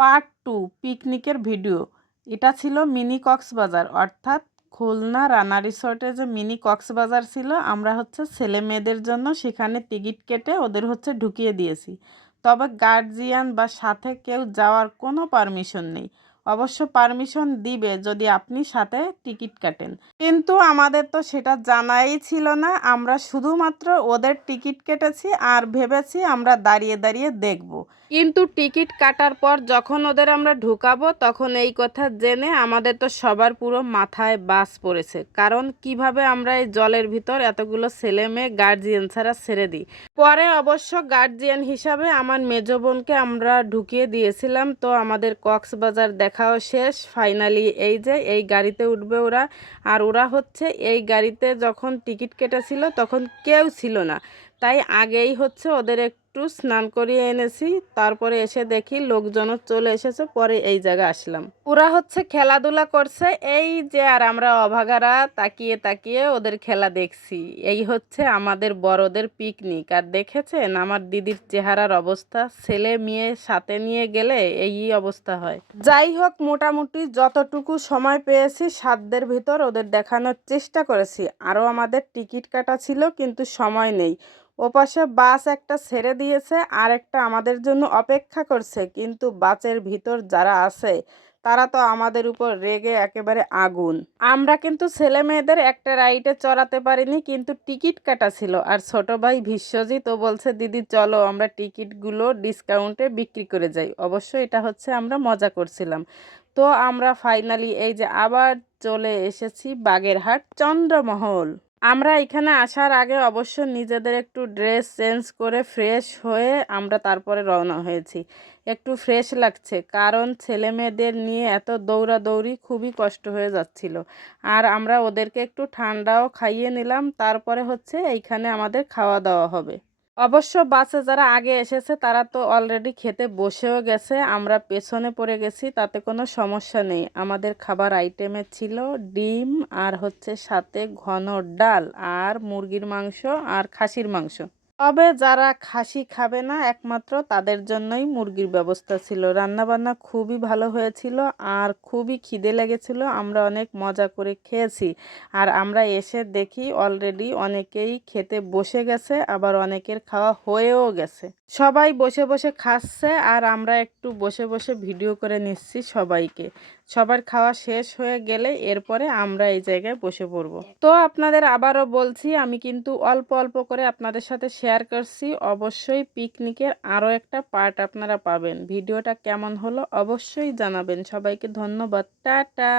Part two, পিকনিকের video. এটা ছিল মিনি কক্সবাজার, অর্থাৎ খুলনা রানা রিসর্টে যে মিনি কক্সবাজার ছিল, আমরা হচ্ছে ছেলে মেয়েদের জন্য সেখানে টিকিট কেটে ওদের হচ্ছে ঢুকিয়ে দিয়েছি। তবে গার্জিয়ান বা সাথে কেউ যাওয়ার কোনো পারমিশন নেই। অবশ্য পারমিশন দিবে যদি আপনি সাথে টিকিট কাটেন। কিন্তু আমাদের তো সেটা জানাই ছিল না, আমরা শুধুমাত্র ওদের টিকিট কেটেছি আর ভেবেছি আমরা দাঁড়িয়ে দাঁড়িয়ে দেখব। কিন্তু টিকিট কাটার পর যখন ওদের আমরা ঢুকাবো, তখন এই কথা জেনে আমাদের তো সবার পুরো মাথায় বাস পড়েছে। কারণ কীভাবে আমরা এই জলের ভিতর এতগুলো ছেলে মেয়ে গার্জিয়ান ছাড়া ছেড়ে দিই। পরে অবশ্য গার্জিয়ান হিসাবে আমার মেজ বোনকে আমরা ঢুকিয়ে দিয়েছিলাম। তো আমাদের কক্সবাজার দেখাও শেষ। ফাইনালি এই যে, এই গাড়িতে উঠবে ওরা। আর ওরা হচ্ছে এই গাড়িতে যখন টিকিট কেটেছিল, তখন কেউ ছিল না। তাই আগেই হচ্ছে ওদের একটু স্নান করিয়ে এনেছি। তারপরে এসে দেখি লোকজনও চলে এসেছে, পরে এই জায়গায় আসলাম। ওরা হচ্ছে খেলাধুলা করছে, এই যে আর আমরা অভাগারা তাকিয়ে তাকিয়ে ওদের খেলা দেখছি। এই হচ্ছে আমাদের বড়দের পিকনিক। আর দেখেছেন আমার দিদির চেহারার অবস্থা? ছেলে মেয়ে সাথে নিয়ে গেলে এই অবস্থা হয়। যাই হোক, মোটামুটি যতটুকু সময় পেয়েছি, সাধ্যের ভিতর ওদের দেখানোর চেষ্টা করেছি। আরও আমাদের টিকিট কাটা ছিল, কিন্তু সময় নেই। ওপাশে বাস একটা ছেড়ে দিয়েছে আর একটা আমাদের জন্য অপেক্ষা করছে। কিন্তু বাসের ভিতর যারা আছে, তারা তো আমাদের উপর রেগে একেবারে আগুন। আমরা কিন্তু ছেলে মেয়েদের একটা রাইডে চড়াতে পারিনি, কিন্তু টিকিট কাটা ছিল। আর ছোট ভাই বিশ্বজিৎ, ও বলছে, দিদি, চলো, আমরা টিকিটগুলো ডিসকাউন্টে বিক্রি করে যাই। অবশ্য এটা হচ্ছে আমরা মজা করছিলাম। তো আমরা ফাইনালি এই যে আবার চলে এসেছি বাগেরহাট চন্দ্রমহল। আমরা এখানে আসার আগে অবশ্য নিজেদের একটু ড্রেস চেঞ্জ করে ফ্রেশ হয়ে আমরা তারপরে রওনা হয়েছি। একটু ফ্রেশ লাগছে, কারণ ছেলে মেয়েদের নিয়ে এত দৌড়াদৌড়ি খুবই কষ্ট হয়ে যাচ্ছিল। আর আমরা ওদেরকে একটু ঠান্ডাও খাইয়ে নিলাম, তারপরে হচ্ছে এইখানে আমাদের খাওয়া দাওয়া হবে। অবশ্য বাসে যারা আগে এসেছে, তারা তো অলরেডি খেতে বসেও গেছে। আমরা পেছনে পড়ে গেছি, তাতে কোনো সমস্যা নেই। আমাদের খাবার আইটেমে ছিল ডিম আর হচ্ছে সাথে ঘন ডাল আর মুরগির মাংস আর খাসির মাংস। তবে যারা খাসি খাবে না একমাত্র তাদের জন্যই মুরগির ব্যবস্থা ছিল। রান্নাবান্না খুবই ভালো হয়েছিল আর খুবই খিদে লেগেছিল। আমরা অনেক মজা করে খেয়েছি আর আমরা এসে দেখি অলরেডি অনেকেই খেতে বসে গেছে, আবার অনেকের খাওয়া হয়েও গেছে। সবাই বসে বসে খাচ্ছে আর আমরা একটু বসে বসে ভিডিও করে নিচ্ছি সবাইকে। সবার খাওয়া শেষ হয়ে গেলে এরপরে আমরা এই জায়গায় বসে পড়ব। তো আপনাদের আবারও বলছি আমি কিন্তু অল্প অল্প করে আপনাদের সাথে শেয়ার করছি। অবশ্যই পিকনিকের আরও একটা পার্ট আপনারা পাবেন। ভিডিওটা কেমন হলো অবশ্যই জানাবেন। সবাইকে ধন্যবাদ। টাটা!